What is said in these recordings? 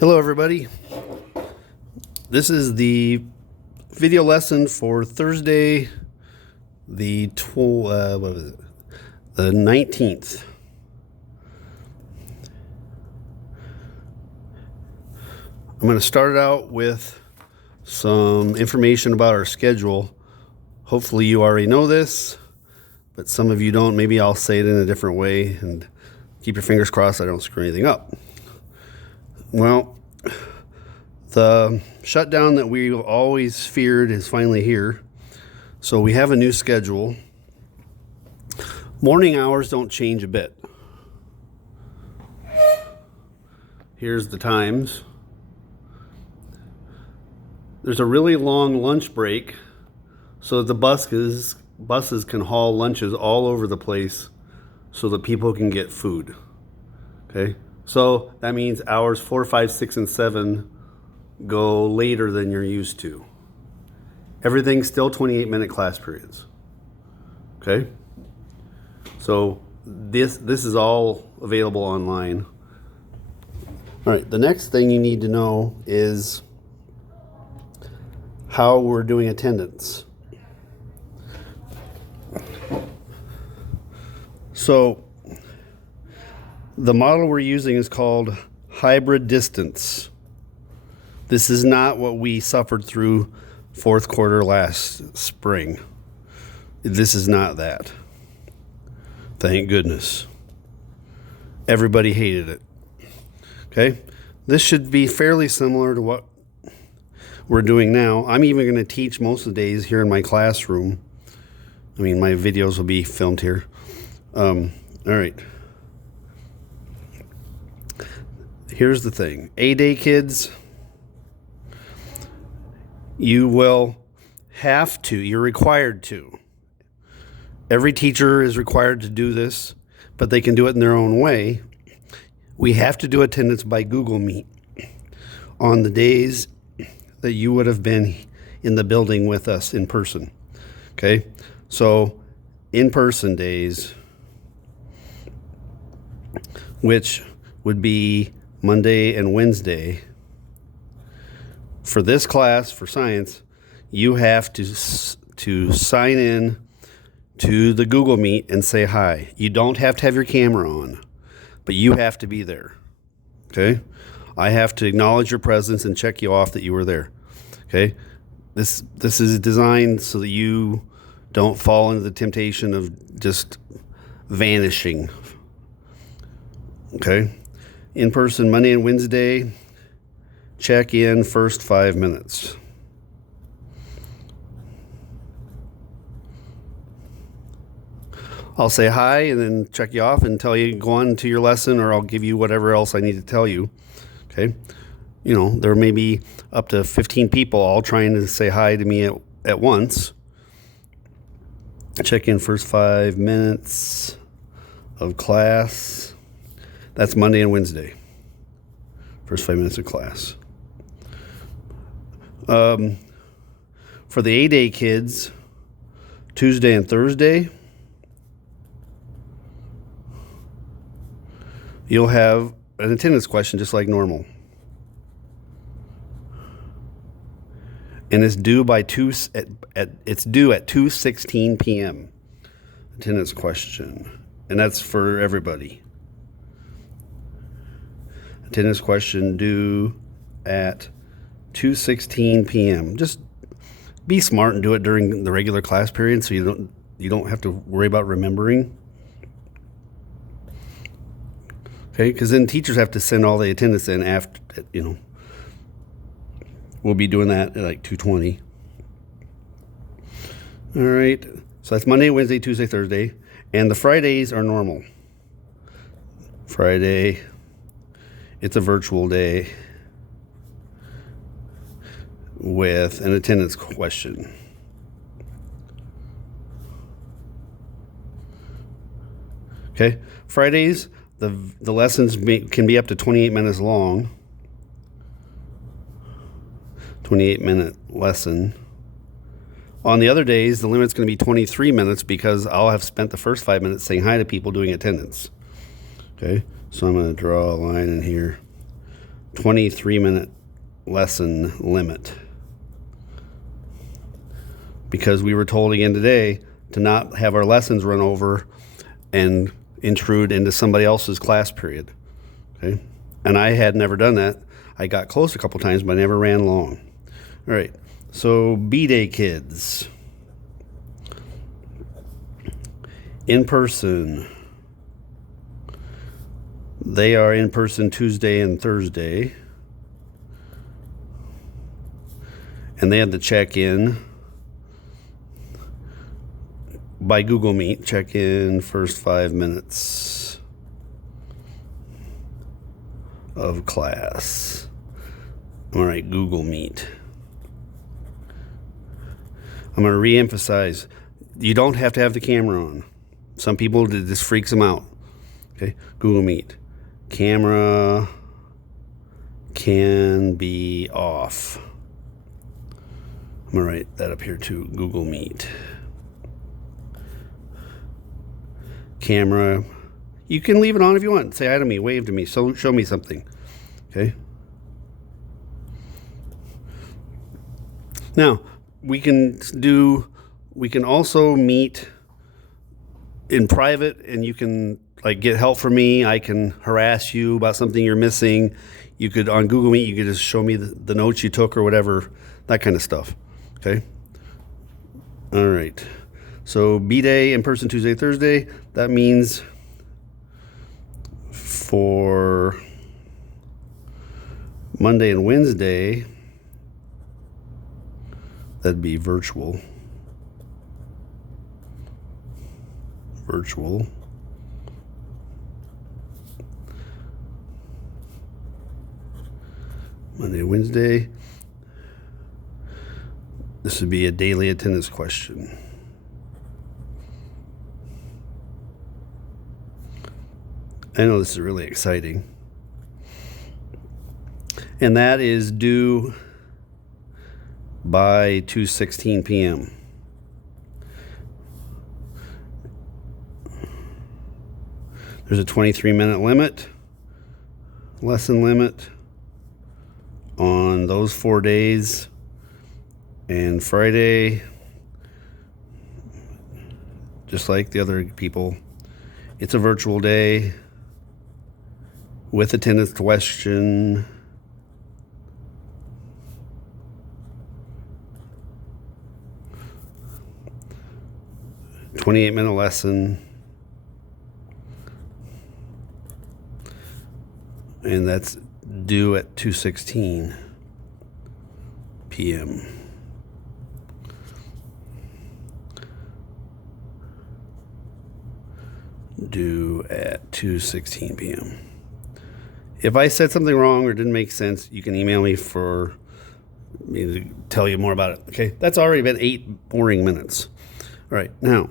Hello everybody. This is the video lesson for Thursday, the 19th. I'm going to start out with some information about our schedule. Hopefully you already know this, but some of you don't. Maybe I'll say it in a different way, and keep your fingers crossed I don't screw anything up. Well, the shutdown that we always feared is finally here. So we have a new schedule. Morning hours don't change a bit. Here's the times. There's a really long lunch break so that the buses can haul lunches all over the place so that people can get food. Okay? So that means hours 4, 5, 6, and 7 go later than you're used to. Everything's still 28-minute class periods. Okay? So this is all available online. All right, the next thing you need to know is how we're doing attendance. So the model we're using is called hybrid distance. This is not what we suffered through fourth quarter last spring. This is not that. Thank goodness. Everybody hated it. Okay? This should be fairly similar to what we're doing now. I'm even going to teach most of the days here in my classroom. I mean, my videos will be filmed here. All right. Here's the thing. A-Day kids, you will have to, you're required to. Every teacher is required to do this, but they can do it in their own way. We have to do attendance by Google Meet on the days that you would have been in the building with us in person. Okay? So, in-person days, which would be Monday and Wednesday. For this class, for science, you have to sign in to the Google Meet and say hi. You don't have to have your camera on, but you have to be there. Okay? I have to acknowledge your presence and check you off that you were there. Okay? This is designed so that you don't fall into the temptation of just vanishing. Okay? In person, Monday and Wednesday, check in first 5 minutes. I'll say hi and then check you off and tell you go on to your lesson, or I'll give you whatever else I need to tell you. Okay? You know, there may be up to 15 people all trying to say hi to me at once. Check in first 5 minutes of class. That's Monday and Wednesday. First 5 minutes of class. For the A-Day kids, Tuesday and Thursday, you'll have an attendance question just like normal. And it's due by it's due at 2:16 p.m. Attendance question. And that's for everybody. Attendance question due at 2:16 p.m. Just be smart and do it during the regular class period so you don't have to worry about remembering. Okay, because then teachers have to send all the attendance in after, you know. We'll be doing that at like 2:20. All right, so that's Monday, Wednesday, Tuesday, Thursday, and the Fridays are normal. Friday, it's a virtual day with an attendance question. Okay, Fridays, the lessons can be up to 28 minutes long. 28-minute lesson. On the other days, the limit's going to be 23 minutes because I'll have spent the first 5 minutes saying hi to people doing attendance. Okay, so I'm going to draw a line in here. 23-minute lesson limit. Because we were told again today to not have our lessons run over and intrude into somebody else's class period. Okay? And I had never done that. I got close a couple times, but I never ran long. All right. So B-Day kids. In person. They are in person Tuesday and Thursday. And they had to check in by Google Meet. Check in first 5 minutes of class. All right, Google Meet. I'm going to re-emphasize, you don't have to have the camera on. Some people, this freaks them out. Okay, Google Meet. Camera can be off. I'm going to write that up here too, Google Meet. Camera, you can leave it on if you want. Say hi to me, wave to me, so show me something. Okay. Now, we can also meet in private, and you can like get help from me. I can harass you about something you're missing. You could, on Google Meet, you could just show me the notes you took or whatever, that kind of stuff. Okay. All right. So B-Day in person Tuesday, Thursday. That means for Monday and Wednesday, that'd be virtual. Virtual. Monday, Wednesday. This would be a daily attendance question. I know this is really exciting. And that is due by 2:16 p.m. There's a 23-minute limit, lesson limit on those 4 days. And Friday, just like the other people, it's a virtual day with attendance question. "28-minute lesson." And that's due at 2:16 p.m. Due at 2:16 p.m. If I said something wrong or didn't make sense, you can email me for me to tell you more about it. Okay, that's already been 8 boring minutes. All right, now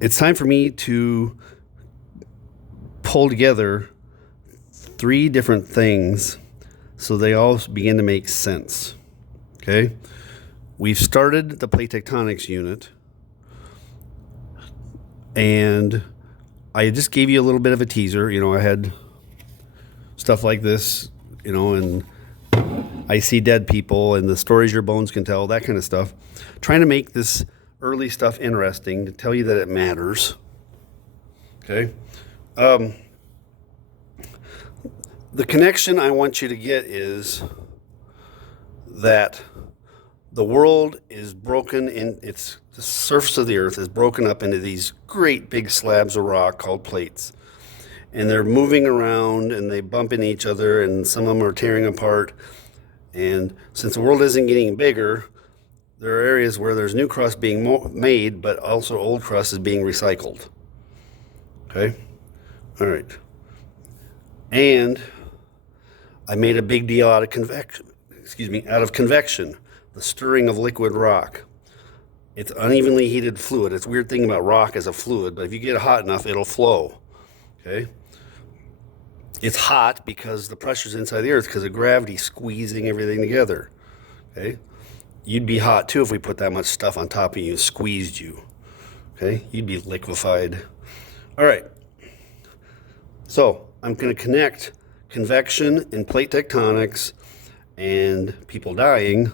it's time for me to pull together 3 different things so they all begin to make sense. Okay? We've started the plate tectonics unit, and I just gave you a little bit of a teaser. You know, I had stuff like this, you know, and I see dead people and the stories your bones can tell, that kind of stuff. Trying to make this early stuff interesting to tell you that it matters. Okay? The connection I want you to get is that the world is broken in the surface of the earth is broken up into these great big slabs of rock called plates. And they're moving around and they bump into each other, and some of them are tearing apart. And since the world isn't getting bigger, there are areas where there's new crust being made, but also old crust is being recycled. Okay? All right. And I made a big deal out of convection, the stirring of liquid rock. It's unevenly heated fluid. It's a weird thing about rock as a fluid, but if you get it hot enough, it'll flow. Okay? It's hot because the pressure's inside the earth because of gravity squeezing everything together. Okay? You'd be hot too if we put that much stuff on top of you and squeezed you. Okay? You'd be liquefied. All right. So I'm going to connect convection and plate tectonics and people dying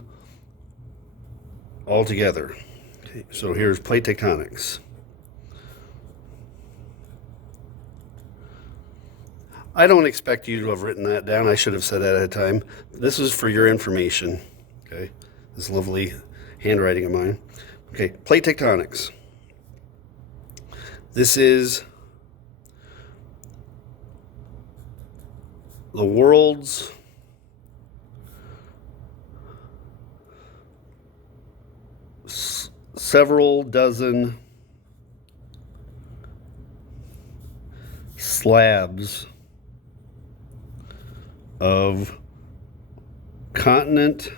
all together. Okay, so here's plate tectonics. I don't expect you to have written that down. I should have said that at a time. This is for your information. Okay, this lovely handwriting of mine. Okay, plate tectonics. This is the world's several dozen slabs of continental,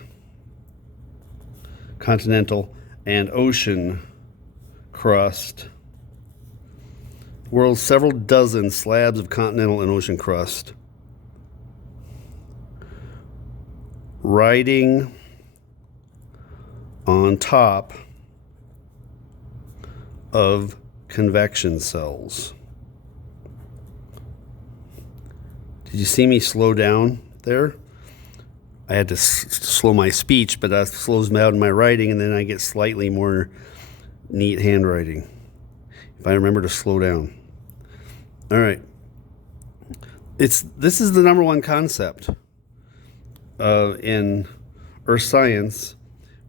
and ocean crust. World's several dozen slabs of continental and ocean crust riding on top of convection cells. Did you see me slow down there? I had to slow my speech, but that slows me out in my writing, and then I get slightly more neat handwriting if I remember to slow down. All right. This is the number one concept in earth science.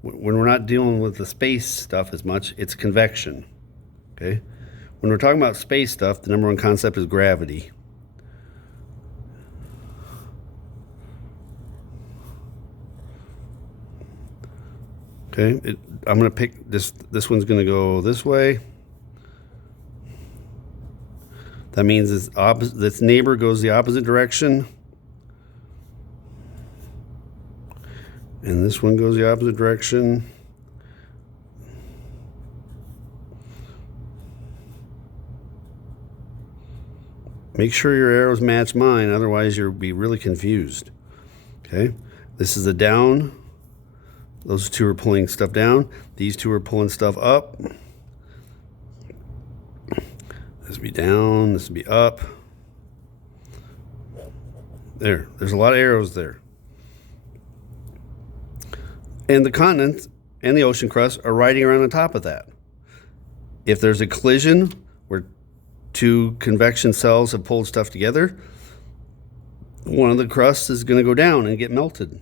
When we're not dealing with the space stuff as much, it's convection. Okay? When we're talking about space stuff, the number one concept is gravity. Okay, I'm going to pick this one's going to go this way. That means this neighbor goes the opposite direction. And this one goes the opposite direction. Make sure your arrows match mine, otherwise you'll be really confused. Okay, this is a down. Those two are pulling stuff down. These two are pulling stuff up. This will be down. This will be up. There's a lot of arrows there. And the continents and the ocean crust are riding around on top of that. If there's a collision where two convection cells have pulled stuff together, one of the crusts is going to go down and get melted.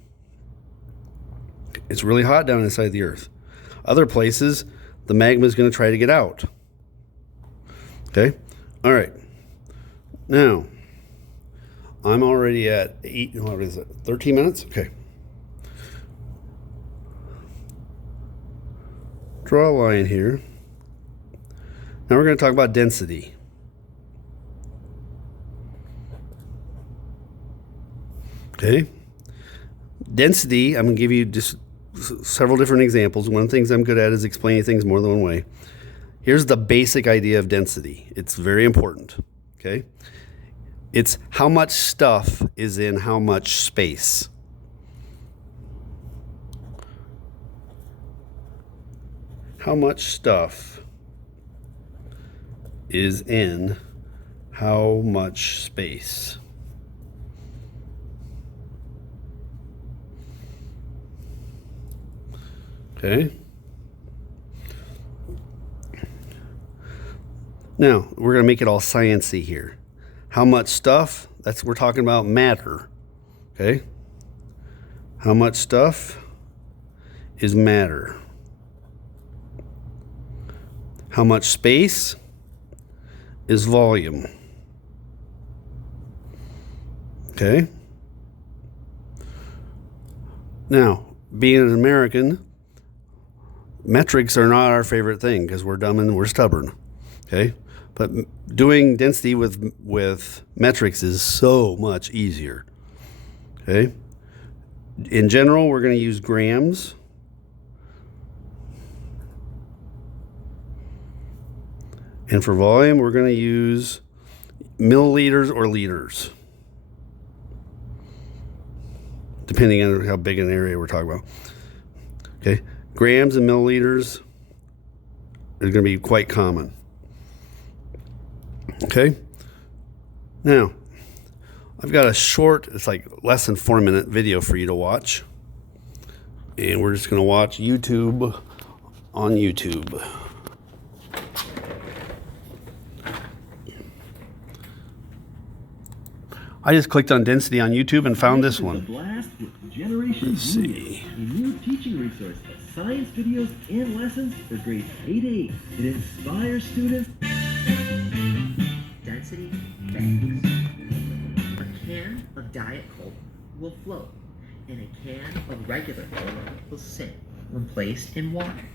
It's really hot down inside the earth. Other places, the magma is going to try to get out. Okay? All right. Now, I'm already at 13 minutes? Okay. Draw a line here. Now we're going to talk about density. Okay? Density, I'm going to give you just several different examples. One of the things I'm good at is explaining things more than one way. Here's the basic idea of density. It's very important, okay? It's how much stuff is in how much space. How much stuff is in how much space. Okay. Now, we're going to make it all sciencey here. How much stuff? We're talking about matter. Okay? How much stuff is matter? How much space is volume? Okay? Now, being an American, metrics are not our favorite thing because we're dumb and we're stubborn. Okay? But doing density with metrics is so much easier. Okay? In general, we're going to use grams. And for volume, we're going to use milliliters or liters, depending on how big an area we're talking about. Okay? Grams and milliliters are going to be quite common. Okay. Now, I've got a short, it's like less than 4-minute video for you to watch. And we're just going to watch YouTube on YouTube. I just clicked on density on YouTube and found this one. Let's see. A new teaching resource of science videos and lessons for grades 8A. It inspires students. Density bags. A can of Diet Coke will float, and a can of regular Cola will sink when placed in water.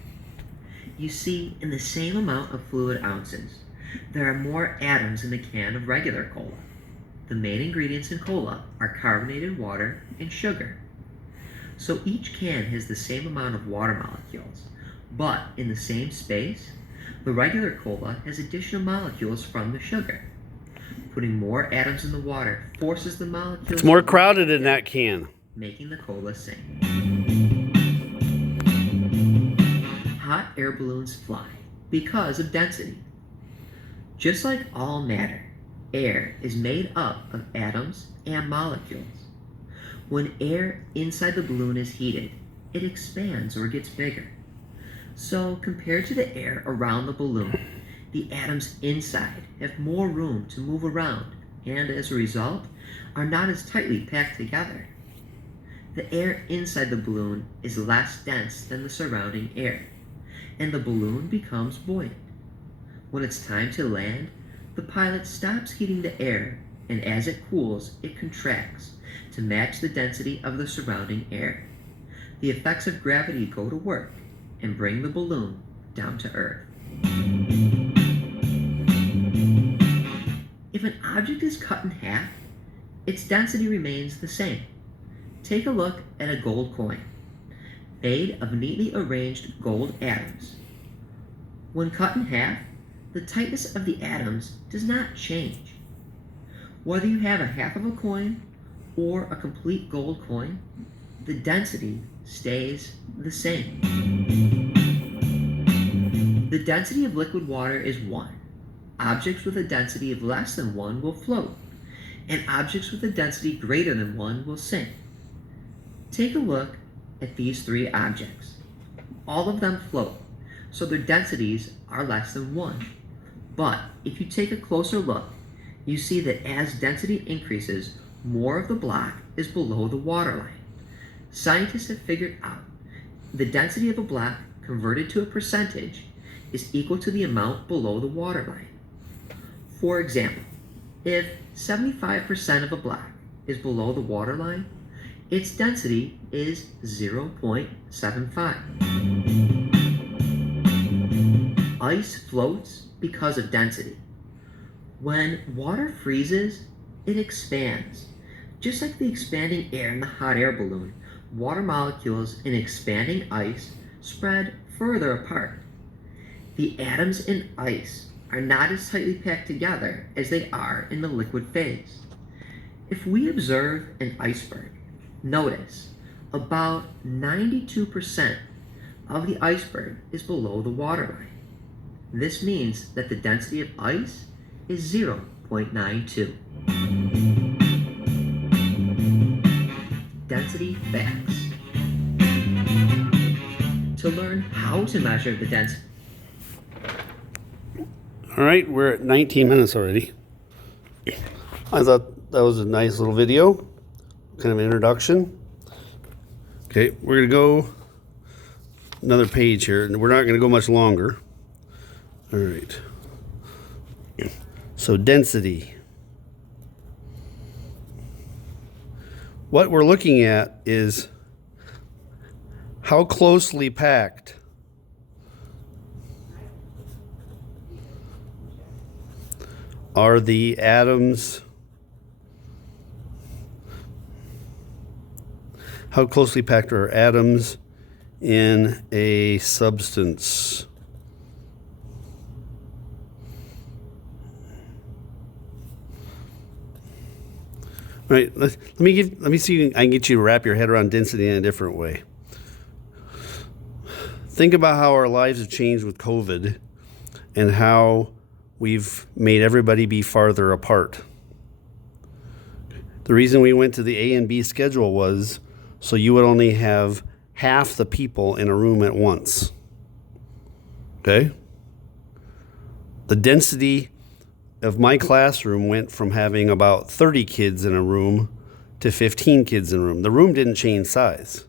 You see, in the same amount of fluid ounces, there are more atoms in the can of regular cola. The main ingredients in cola are carbonated water and sugar. So each can has the same amount of water molecules, but in the same space, the regular cola has additional molecules from the sugar. Putting more atoms in the water forces the molecules. It's more crowded in that can, making the cola sink. Hot air balloons fly because of density. Just like all matter, air is made up of atoms and molecules. When air inside the balloon is heated, it expands or gets bigger. So compared to the air around the balloon, the atoms inside have more room to move around and as a result are not as tightly packed together. The air inside the balloon is less dense than the surrounding air, and the balloon becomes buoyant. When it's time to land, the pilot stops heating the air, and as it cools, it contracts to match the density of the surrounding air. The effects of gravity go to work and bring the balloon down to Earth. If an object is cut in half, its density remains the same. Take a look at a gold coin, made of neatly arranged gold atoms. When cut in half, the tightness of the atoms does not change. Whether you have a half of a coin or a complete gold coin, the density stays the same. The density of liquid water is 1. Objects with a density of less than 1 will float, and objects with a density greater than 1 will sink. Take a look at these 3 objects. All of them float, so their densities are less than 1. But if you take a closer look, you see that as density increases, more of the block is below the waterline. Scientists have figured out the density of a block converted to a percentage is equal to the amount below the waterline. For example, if 75% of a block is below the waterline, its density is 0.75. Ice floats because of density. When water freezes, it expands. Just like the expanding air in the hot air balloon, water molecules in expanding ice spread further apart. The atoms in ice are not as tightly packed together as they are in the liquid phase. If we observe an iceberg, notice about 92% of the iceberg is below the waterline. This means that the density of ice is 0.92. Density facts. To learn how to measure the density. All right, we're at 19 minutes already. I thought that was a nice little video, kind of an introduction. Okay, we're going to go another page here, and we're not going to go much longer. All right. So density. What we're looking at is how closely packed are the atoms. How closely packed are atoms in a substance? All right, let me see if I can get you to wrap your head around density in a different way. Think about how our lives have changed with COVID and how we've made everybody be farther apart. The reason we went to the A and B schedule was so you would only have half the people in a room at once. Okay? The density of my classroom went from having about 30 kids in a room to 15 kids in a room. The room didn't change size,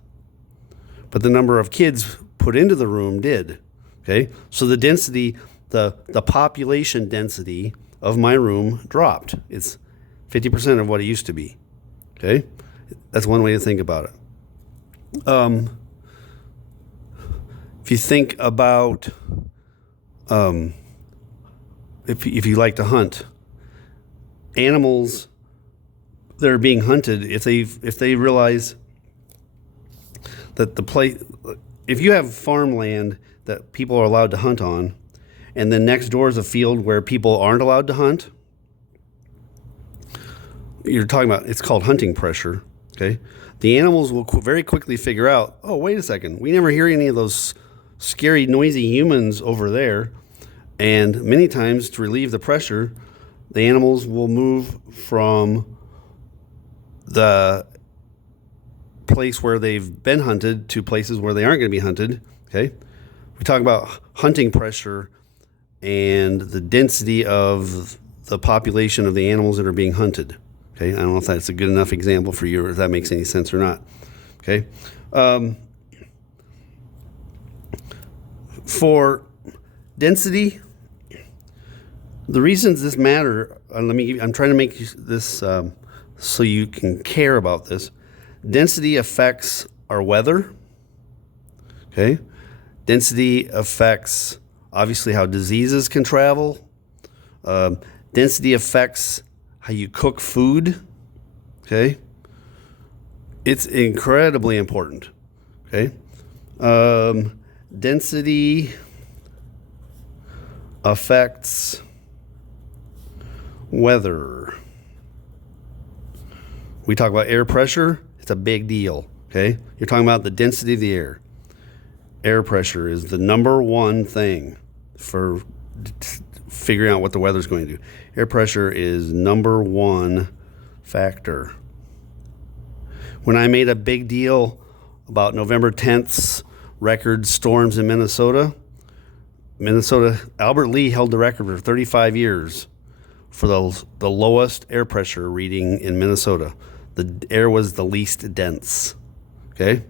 but the number of kids put into the room did. Okay? So the density, the population density of my room dropped. It's 50% of what it used to be. Okay? That's one way to think about it. If you think about, if you like to hunt, animals that are being hunted, if they realize that if you have farmland that people are allowed to hunt on, and then next door is a field where people aren't allowed to hunt, you're talking about, it's called hunting pressure, okay? The animals will very quickly figure out, oh, wait a second, we never hear any of those scary, noisy humans over there. And many times, to relieve the pressure, the animals will move from the place where they've been hunted to places where they aren't going to be hunted, okay? We talk about hunting pressure and the density of the population of the animals that are being hunted. Okay, I don't know if that's a good enough example for you or if that makes any sense or not. Okay, for density, the reasons this matter. I'm trying to make this so you can care about this. Density affects our weather. Okay, density affects obviously how diseases can travel. Density affects how you cook food, okay? It's incredibly important, okay? Density affects weather. We talk about air pressure, it's a big deal, okay? You're talking about the density of the air. Air pressure is the number one thing for figuring out what the weather's going to do. Air pressure is number one factor. When I made a big deal about November 10th's record storms in Minnesota, Albert Lee held the record for 35 years for the lowest air pressure reading in Minnesota. The air was the least dense. Okay?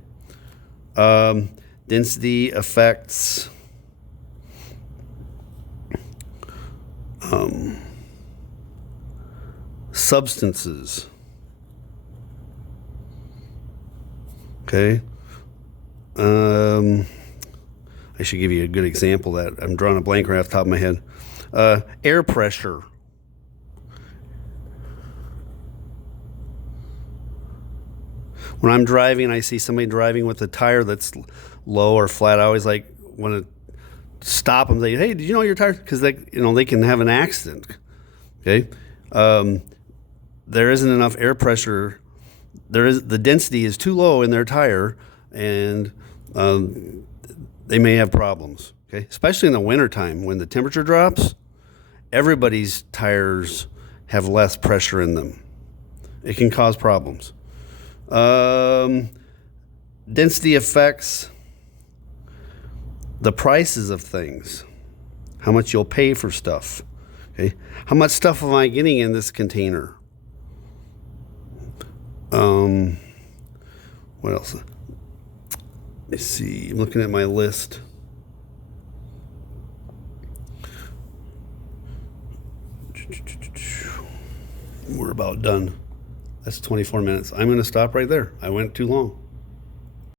Density affects substances. Okay. I should give you a good example that I'm drawing a blank right off the top of my head. Air pressure. When I'm driving and I see somebody driving with a tire that's low or flat, I always want to stop them and say, hey, did you know your tire? Because they can have an accident. Okay. There isn't enough air pressure. The density is too low in their tire, and they may have problems. Okay, especially in the wintertime when the temperature drops, everybody's tires have less pressure in them. It can cause problems. Density affects the prices of things, how much you'll pay for stuff. Okay, how much stuff am I getting in this container? What else? Let me see. I'm looking at my list. We're about done. That's 24 minutes. I'm going to stop right there. I went too long.